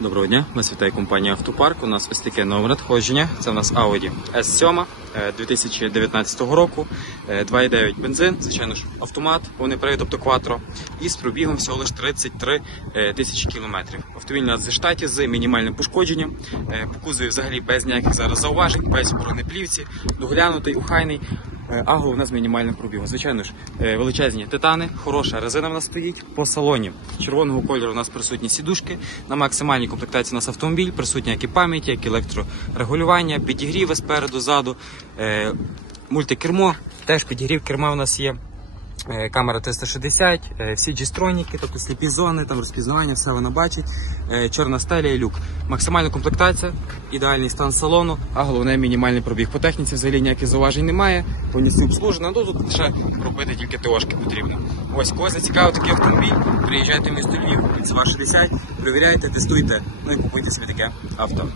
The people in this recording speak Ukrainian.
Доброго дня, нас вітає компанія Автопарк. У нас ось таке нове надходження. Це у нас Audi S7 2019 року, 2,9 бензин, звичайно ж автомат, повний привід, тобто кватро, і з пробігом всього лише 33 тисячі кілометрів. Автомобіль у нас зі штаті з мінімальним пошкодженням, по кузові взагалі без ніяких зараз зауважень, без бронеплівці, доглянутий, охайний. А головне у нас мінімальним пробігом. Звичайно ж, величезні титани, хороша резина в нас стоїть. По салоні червоного кольору у нас присутні сідушки. На максимальній комплектації у нас автомобіль, присутні як і пам'ять, як і електрорегулювання, підігріви спереду, ззаду, мультикермо, теж підігрів керма у нас є. Камера 360, всі G-строніки, тобто сліпі зони, там розпізнавання, все вона бачить, чорна стеля і люк. Максимальна комплектація, ідеальний стан салону, а головне мінімальний пробіг. По техніці взагалі ніяких зауважень немає, повністю обслужена, ну тут лише робити тільки ТОшки потрібно. Ось, когось зацікавив такий автомобіль, приїжджайте в місто Львів, Кільцева 60, перевіряйте, тестуйте, ну і купуйте собі таке авто.